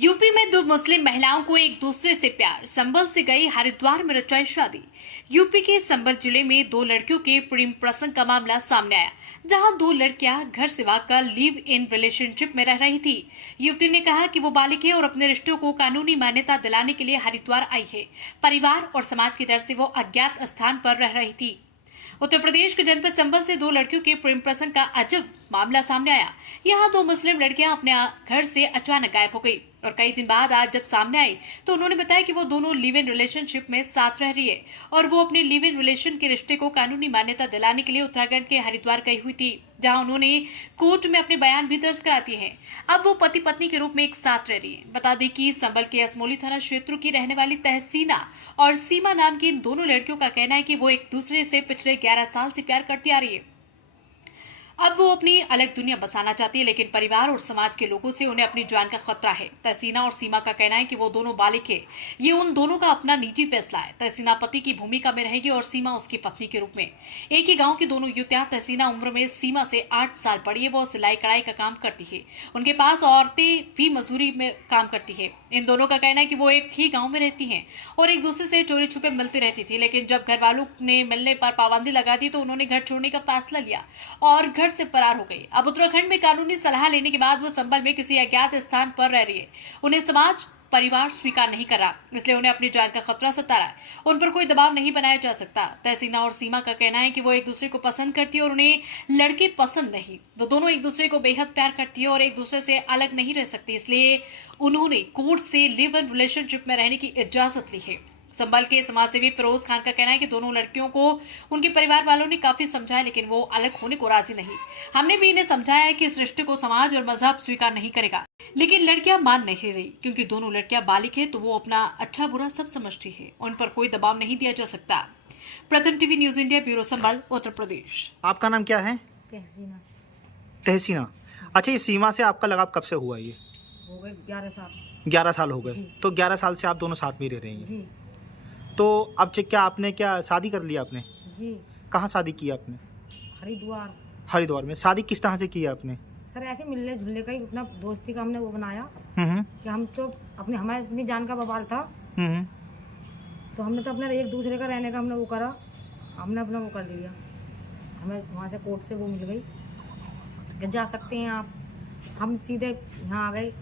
UP में दो मुस्लिम महिलाओं को एक दूसरे से प्यार, संभल से गई हरिद्वार में रचाई शादी। यूपी के संभल जिले में दो लड़कियों के प्रेम प्रसंग का मामला सामने आया, जहां दो लड़कियां घर से भागकर लिव इन रिलेशनशिप में रह रही थी। युवती ने कहा कि वो बालिग है और अपने रिश्तों को कानूनी मान्यता दिलाने के लिए हरिद्वार आई है। परिवार और समाज के डर से वो अज्ञात स्थान पर रह रही थी। उत्तर प्रदेश के जनपद संभल से दो लड़कियों के प्रेम प्रसंग का अजब मामला सामने आया। यहाँ दो मुस्लिम लड़कियां अपने घर से अचानक गायब हो गई और कई दिन बाद आज जब सामने आई तो उन्होंने बताया कि वो दोनों लिव इन रिलेशनशिप में साथ रह रही है और वो अपने लिव इन रिलेशन के रिश्ते को कानूनी मान्यता दिलाने के लिए उत्तराखंड के हरिद्वार गई हुई थी, जहां उन्होंने कोर्ट में अपने बयान भी दर्ज करा दिए हैं। अब वो पति पत्नी के रूप में एक साथ रह रही है। बता दें कि संभल के असमोली थाना क्षेत्र की रहने वाली तहसीना और सीमा नाम की इन दोनों लड़कियों का कहना है कि वो एक दूसरे से पिछले 11 साल से प्यार करती आ रही है। अब वो अपनी अलग दुनिया बसाना चाहती है, लेकिन परिवार और समाज के लोगों से उन्हें अपनी जान का खतरा है। तहसीना और सीमा का कहना है कि वो दोनों बालिग है, ये उन दोनों का अपना निजी फैसला है। तहसीना पति की भूमिका में रहेगी और सीमा उसकी पत्नी के रूप में। एक ही गांव की दोनों युवतियां, तहसीना उम्र में सीमा से 8 साल बड़ी है। वो सिलाई कढ़ाई का काम करती है। उनके पास औरतें भी मजदूरी में काम करती है। इन दोनों का कहना है कि वो एक ही गाँव में रहती है और एक दूसरे से चोरी छुपे मिलती रहती थी, लेकिन जब घर वालों ने मिलने पर पाबंदी लगा दी तो उन्होंने घर छोड़ने का फैसला लिया और घर से फरार हो गई। अब उत्तराखंड में कानूनी सलाह लेने के बाद वो संभल में किसी अज्ञात स्थान पर रह रही है। उन्हें समाज परिवार स्वीकार नहीं कर रहा, इसलिए उन्हें अपनी जान का खतरा सता रहा है। उन पर कोई दबाव नहीं बनाया जा सकता। तहसीना और सीमा का कहना है कि वो एक दूसरे को पसंद करती है और उन्हें लड़के पसंद नहीं। वो दोनों एक दूसरे को बेहद प्यार करती है और एक दूसरे से अलग नहीं रह सकती, इसलिए उन्होंने कोर्ट से लिव इन रिलेशनशिप में रहने की इजाजत ली है। संभल के समाजसेवी फिरोज खान का कहना है कि दोनों लड़कियों को उनके परिवार वालों ने काफी समझाया, लेकिन वो अलग होने को राजी नहीं। हमने भी इन्हें समझाया है कि इस रिश्ते को समाज और मजहब स्वीकार नहीं करेगा, लेकिन लड़कियां मान नहीं रही क्योंकि दोनों लड़कियां बालिग है तो वो अपना अच्छा बुरा सब समझती है। उन पर कोई दबाव नहीं दिया जा सकता। प्रथम टीवी न्यूज इंडिया, ब्यूरो संभल, उत्तर प्रदेश। आपका नाम क्या है? तहसीना। तहसीना। अच्छा, ये सीमा से आपका लगाव कब से हुआ? ये हो गए 11 साल। 11 साल हो गए। जी। तो 11 साल से आप दोनों साथ में ही रह रहे हैं? जी तो अब क्या आपने शादी कर लिया आपने? जी। कहाँ शादी की आपने? हरिद्वार। हरिद्वार में। शादी किस तरह से की आपने? सर ऐसे मिलने जुलने का ही अपना दोस्ती का हमने वो बनाया हम्म कि हम तो हमारे अपनी जान का बवाल था, हम्म। तो हमने तो अपना एक दूसरे का रहने का हमने वो करा, हमने अपना वो कर लिया। हमें वहाँ से कोर्ट से वो मिल गई कि जा सकते हैं आप। हम सीधे यहाँ आ गए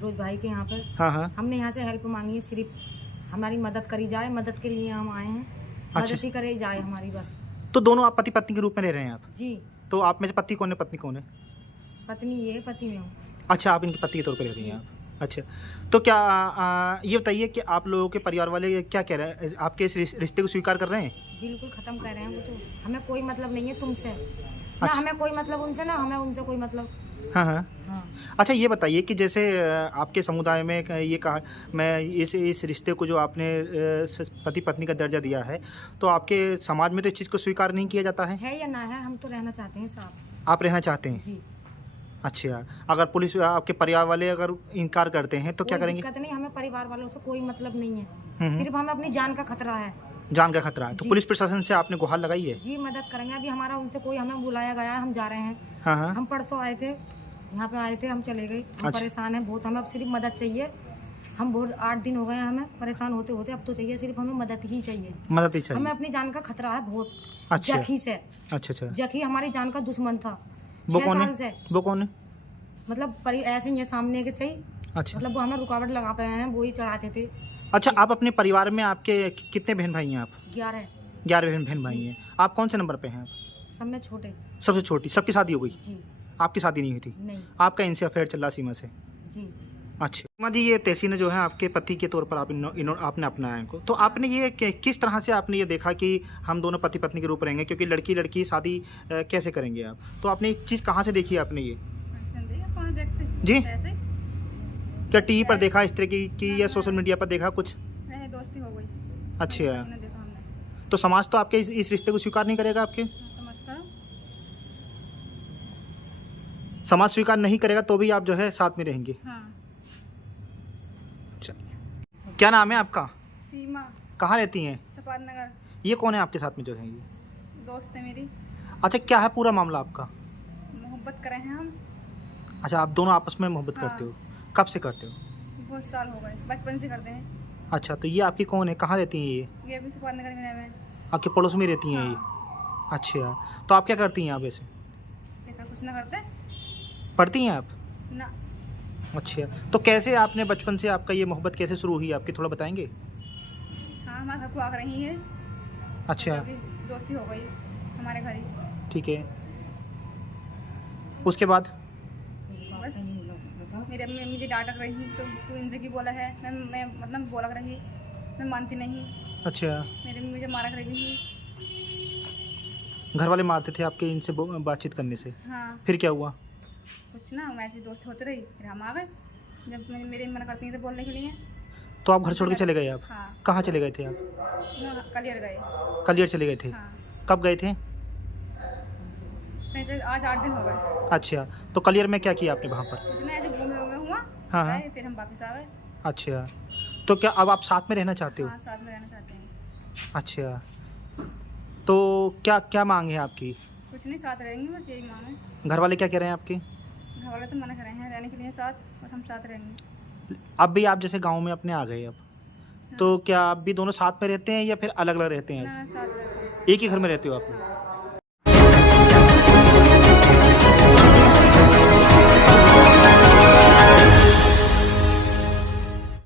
रोज भाई के यहाँ पर। हाँ हाँ। हमने यहाँ से हेल्प मांगी है, सिर्फ हमारी मदद करी जाए, मदद के लिए हम आए हैं। मदद ही करे जाए हमारी बस। तो दोनों आप पति पत्नी के रूप में रह रहे हैं आप? जी। तो आप में से पति कौन है, पत्नी कौन है? पत्नी ये है, पति में हूँ। अच्छा, आप इनके पति के तौर पर रह रही हैं आप। अच्छा, तो क्या ये बताइए कि आप लोगों के परिवार वाले क्या कह रहे हैं? आपके इस रिश्ते को स्वीकार कर रहे हैं? बिल्कुल ख़त्म कर रहे हैं वो तो। हमें कोई मतलब नहीं है तुमसे, ना अच्छा। हमें कोई मतलब उनसे, ना हमें उनसे कोई मतलब। हाँ हाँ। हाँ। अच्छा, ये बताइए कि जैसे आपके समुदाय में ये कहा, मैं इस रिश्ते को जो आपने पति पत्नी का दर्जा दिया है, तो आपके समाज में तो इस चीज़ को स्वीकार नहीं किया जाता है? या ना है, हम तो रहना चाहते हैं साथ। आप रहना चाहते हैं? जी। अच्छा, अगर पुलिस आपके परिवार वाले अगर इनकार करते हैं तो क्या करेंगे? दिक्कत नहीं, हमें परिवार वालों से कोई मतलब नहीं है, हम्म। सिर्फ हमें अपनी जान का खतरा है। जान का खतरा है तो जी। पुलिस प्रशासन से आपने गुहार लगाई है? जी, मदद करेंगे। अभी हमारा उनसे कोई, हमें बुलाया गया है, हम जा रहे हैं। हाँ हाँ। हम परसों आए थे, यहाँ पे आए थे, हम चले गए। हम अच्छा। परेशान हैं बहुत, हमें अब सिर्फ मदद चाहिए। हम बहुत 8 दिन हो गए हैं हमें परेशान होते होते, अब तो चाहिए, सिर्फ हमें मदद ही चाहिए। मदद ही हमें चाहिए? अपनी जान का खतरा है बहुत। अच्छा। जखी से। अच्छा अच्छा। जखी हमारी जान का दुश्मन था वो 6 कौन साल है? से। वो कौन है? मतलब ऐसे ही है सामने के सही। अच्छा। मतलब वो हमें रुकावट लगा पाए हैं, वो ही चढ़ाते थे। अच्छा, आप अपने परिवार में आपके कितने बहन भाई हैं आप? 11। 11 बहन भाई हैं। आप कौन से नंबर पे हैं आप? सब में छोटे। सबसे छोटी? सबकी शादी हो गई? जी। आपकी शादी नहीं हुई थी? नहीं। आपका इनसे अफेयर चल रहा सीमा से? जी। अच्छा सीमा जी, ये तहसीना जो है आपके पति के तौर पर आपने अपनाया इनको, तो आपने ये किस तरह से आपने ये देखा कि हम दोनों पति पत्नी के रूप रहेंगे, क्योंकि लड़की लड़की शादी कैसे करेंगे आप? तो आपने एक चीज़ कहाँ से देखी आपने ये? जी, क्या टीवी पर देखा इस तरह की या सोशल मीडिया पर देखा कुछ? नहीं, दोस्ती हो गई। अच्छा, देखा हमने। तो समाज तो आपके इस रिश्ते को स्वीकार नहीं करेगा आपके? समझ करो। समाज स्वीकार नहीं करेगा तो भी आप जो है साथ में रहेंगे? हाँ। चलिए, क्या नाम है आपका? सीमा। कहाँ रहती हैं? सपाट नगर। ये कौन है आपके साथ में जो है ये? दोस्त है मेरी। अच्छा, क्या है पूरा मामला आपका? मोहब्बत करे हैं हम। अच्छा, आप दोनों आपस में मोहब्बत हाँ। करते हो? कब से करते हो? बहुत साल हो गए, बचपन से करते हैं। अच्छा, तो ये आपकी कौन है, कहाँ रहती हैं ये? भी सुपार नगर में मैं। आपके पड़ोस में रहती हैं ये? हाँ। अच्छा, तो आप क्या करती हैं आप वैसे? लेकिन कुछ ना करते पढ़ती हैं आप? ना। अच्छा, तो कैसे आपने बचपन से आपका ये मोहब्बत कैसे शुरू हुई आपकी, थोड़ा बताएंगे? हाँ, हमारे घर को आकर रही है। अच्छा, अभी दोस्ती हो गई हमारे घर ही। ठीक है, उसके बाद? बस मेरी अम्मी मुझे डांट रही थी, तो तू इनसे की बोला है। मैं मतलब बोला रही, मैं मानती नहीं। अच्छा, मेरी अम्मी मुझे मारा रही थी। घर वाले मारते थे आपके इनसे बातचीत करने से? हाँ, फिर क्या हुआ? कुछ ना, हम ऐसी दोस्त होते रही, फिर हम आ गए। जब मेरी मना करती थी बोलने के लिए। तो आप घर छोड़ के चले गए आप? हाँ, कहाँ चले गए थे आप? कलियर गए। कलियर चले गए थे? हाँ, कब गए थे? सही से आज 8 दिन हो गए। अच्छा, तो कलियर में क्या किया आपने वहाँ पर? कुछ ना, ऐसे घूमे घूमे हुआ। हाँ, हाँ। गए, फिर हम वापस आ गए। अच्छा, तो क्या अब आप साथ में रहना चाहते हो? हाँ, साथ में रहना चाहते हैं। अच्छा, तो क्या क्या मांग है आपकी? कुछ नहीं, साथ रहेंगे, बस यही मांग है। घर वाले क्या कह रहे हैं आपके? घर वाले तो मना कर रहे हैं रहने के लिए साथ, और हम साथ रहेंगे। अब भी आप जैसे गांव में अपने आ गए अब, तो क्या आप भी दोनों साथ में रहते हैं या फिर अलग अलग रहते हैं? ना, साथ रहेंगे। एक ही घर में रहते हो आप लोग?